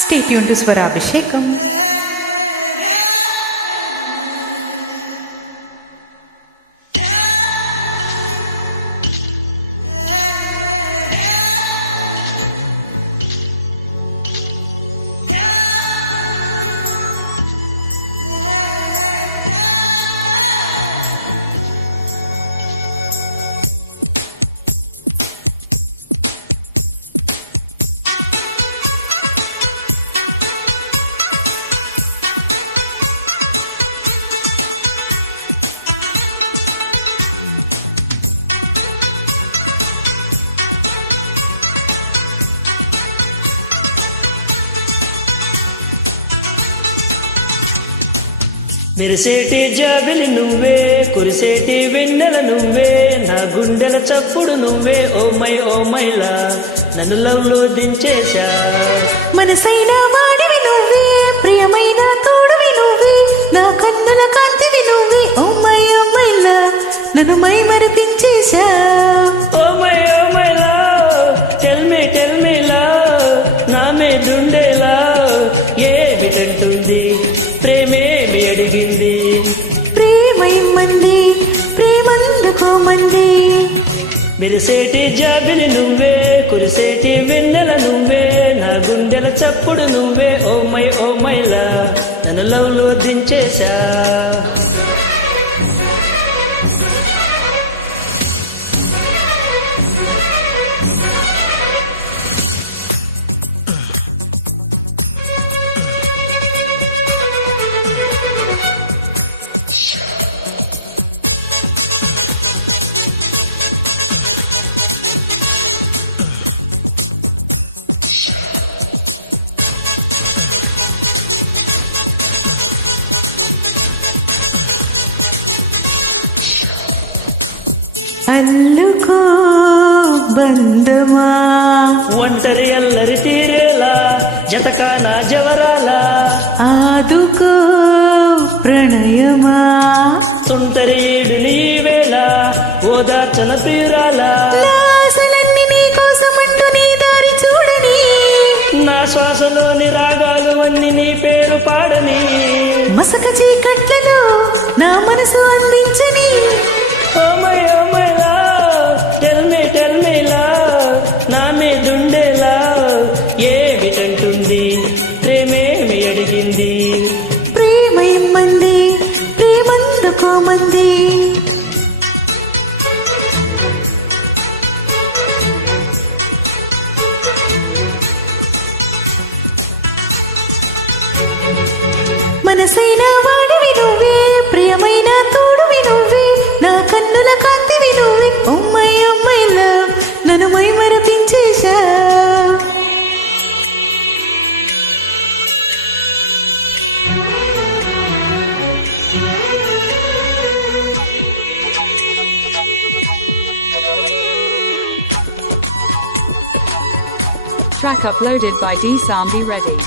Stay tuned to Swarabhishekam. మెరిసేటి జాబిలి నువ్వే, కురిసేటి వెన్నెల నువ్వే, నా గుండెల చప్పుడు నువ్వే. ఓ మైలా నన్ను లవ్ లో దించేశా. మనసైన వాడివి నువ్వే, ప్రియమైన తోడువి నువ్వే, నా కన్నుల కాంతివి నువ్వే. ఓ మైలా నన్ను మై మరిపించేశా. ఓ మైలా టెల్ మీ లవ్, నా మీదుండేలా ఏమిటంటుంది ప్రేమేమి అడిగింది. ప్రేమైమ్మంది ప్రేమందుకోమంది. మెరిసేటి జాబిలి నువ్వే, కురిసేటి వెన్నెల నువ్వే, నా గుండెల చప్పుడు నువ్వే. ఓ మైలా నన్ను లవ్ లో దించేశా. అల్లుకో బంధమా, ఒంటరి అల్లరి తీరేలా జతకాన జవరాలా, ఆదుకో ప్రణయమా, తుంటరి ఈడు నీ వేళ ఓదార్చన ప్రియురాలా. ఆశలన్నీ నీ కోసమంటూ నీ దారి చూడని, నా శ్వాసలోని రాగాలు అన్ని నీ పేరు పాడని, మసక చీకట్లలో నా మనసు అందించని. ఓ మైలా టెల్ మీ లవ్, నా మీదుండేలా ఏమిటంటుంది ప్రేమేమి అడిగింది. ప్రేమైమ్మంది ప్రేమందుకోమంది. మనసైన వాడివి నువ్వే, ప్రియమైన తోడువి నువ్వే, నా కన్నుల కాంతివి నువ్వే. ఓ మైలా నన్ను మై మరపించేశా. Track uploaded by D Sambi Reddy.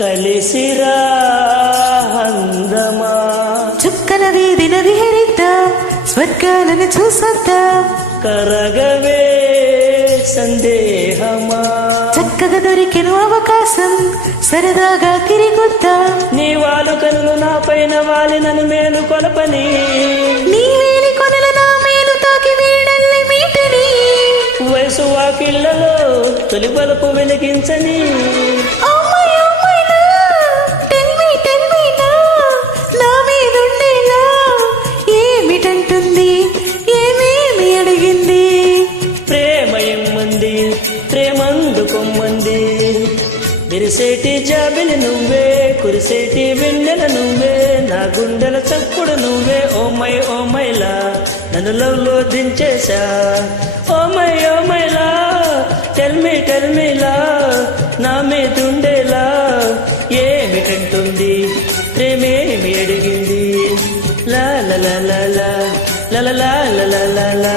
కలిసిరా అందమా, చుక్కల వీధిన విహరిద్దాం, స్వర్గాలను చూసొద్దాం. కరగవే సందేహమా, చక్కగా దొరికెను అవకాశం, సరదాగా తిరిగొద్దాం. నీ వాళ్ళు కనులు నా పైన వాలినను మేలు కొలపని, నీ వేలి కొనల నా మేలు తాకి వీడల్లి మీటని, వయసు వాకిళ్లలో తొలి బలుపు వెలిగించని. నా మీదుండేలా ఏమిటంటుంది ఏమేమి అడిగింది. ప్రేమయమ్మంది ప్రేమందుకొమ్మంది. మెరిసేటి జాబిలి నువ్వే, కురిసేటి వెన్నెల నువ్వే, నా గుండెల చప్పుడు నువ్వే. ఓ మైలా నన్ను లవ్ లో దించేశా. ఓ మైలా టెల్ మీ లవ్, నా మీదుండేలా ఏమిటంటుంది ప్రేమేమి అడిగింది. లా లా లా లా లా లా లా లా లా లా లా.